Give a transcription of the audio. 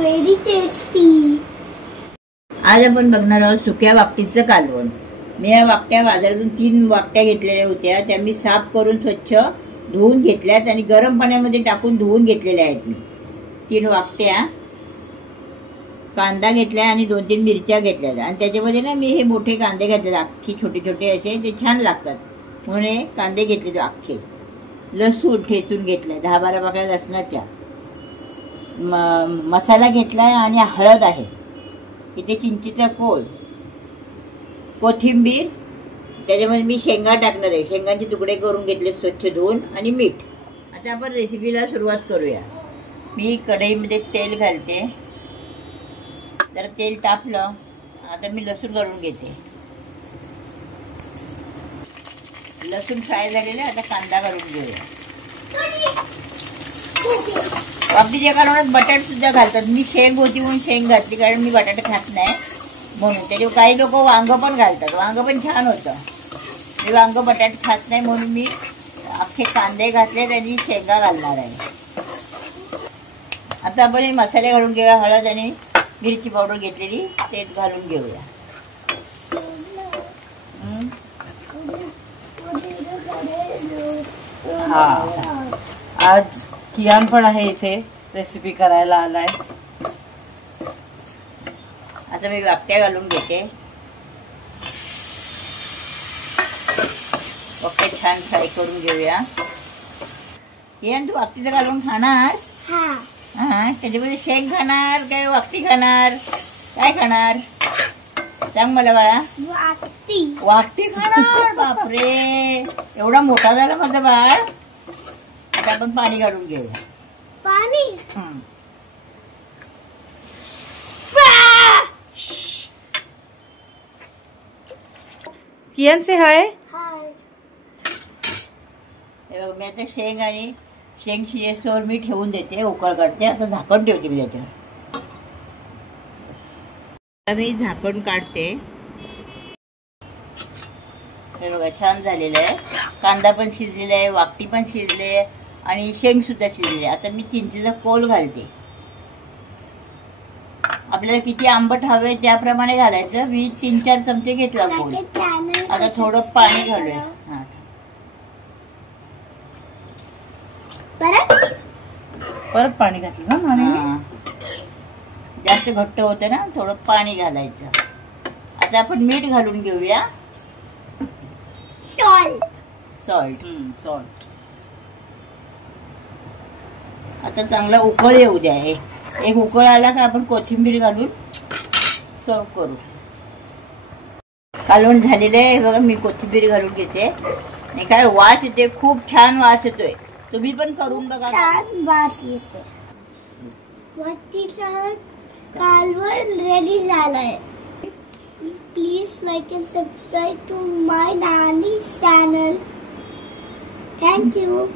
Very tasty. आज आपण बघणार आहोत सुक्या वाकटीचं कालवण. मी या वाकट्या बाजारातून 3 वाकट्या घेतलेल्या होत्या. त्या मी साफ करून स्वच्छ धुवून घेतल्यात आणि गरम पाण्यामध्ये टाकून धुवून घेतलेल्या आहेत. मी 3 वाकट्या, कांदा घेतलाय आणि 2-3 मिरच्या घेतल्या आणि त्याच्यामध्ये ना मी हे मोठे कांदे घेतले, अख्खी छोटे छोटे असे, ते छान लागतात म्हणून कांदे घेतले अख्खे. लसूण ठेचून घेतलाय 10-12 पाकळ्या लसणाच्या. मसाला घेतलाय आणि हळद आहे इथे, चिंचेचा कोळ, कोथिंबीर, त्याच्यामध्ये मी शेंगा टाकणार आहे. शेंगांचे तुकडे करून घेतले स्वच्छ धुवून, आणि मीठ. आता आपण रेसिपीला सुरुवात करूया. मी कढईमध्ये तेल घालते. जर तेल तापलं, आता मी लसूण घालून घेते. लसूण फ्राय झालेलं, आता कांदा घालून घेऊया. वाकटीच्या कालवणात बटाटे सुद्धा घालतात. मी शेंग होती म्हणून शेंग घातली, कारण मी बटाटे खात नाही म्हणून. त्याच्यावर काही लोक वांग पण घालतात, वांग पण छान होतं. मी वांग बटाटे खात नाही म्हणून मी अख्खे कांदे घातले आणि शेंगा घालणार आहे. आता आपण हे मसाले घालून घेऊया. हळद आणि मिरची पावडर घेतलेली ते घालून घेऊया. हा, आज कियान पण आहे इथे, रेसिपी करायला आलाय. आता मी वाकट्या घालून घेते. वाकट्या छान फ्राय करून घेऊया. कियान, तू वाकटीचं घालून खाणार? हा, त्याच्यामध्ये शेंग खाणार काय वाकटी खाणार? काय खाणार सांग मला बाळा. वाकटी खाणार? बापरे, एवढा मोठा झाला माझा बाळ. आता आपण पाणी घालून घेऊया. पाणी? कियान से हाय. हे बघ, मी आता शेंग आणि शेंग शिजेस्तोवर मी ठेवून देते, उकळ काढते. आता झाकण ठेवते मी त्याच्यावर. मी झाकण काढते. हे बघा, छान झालेलं आहे. कांदा पण शिजलेला आहे, वाकटी पण शिजले आणि शेंग सुद्धा शिजले. आता मी चिंचेचा कोळ घालते. आपल्याला किती आंबट हवे त्याप्रमाणे घालायचं. मी 3-4 चमचे घेतला कोळ. आता थोडं पाणी घालूया. हा, परत पाणी घातलं ना. जास्त घट्ट होते ना, थोडं पाणी घालायचं. आता आपण मीठ घालून घेऊया. सॉल्ट. सॉल्ट. आता चांगला उकळ येऊ द्या. एक उकळ आला का आपण कोथिंबीर घालून सर्व करू. कालवण झालेलं आहे बघा. मी कोथिंबीर घालून घेते. आणि काय वास येते, खूप छान वास येतोय. तुम्ही पण करून बघा. छान वास येते. वाकटीचं कालवण रेडी झालंय. Please like and subscribe to my nani channel. Thank you.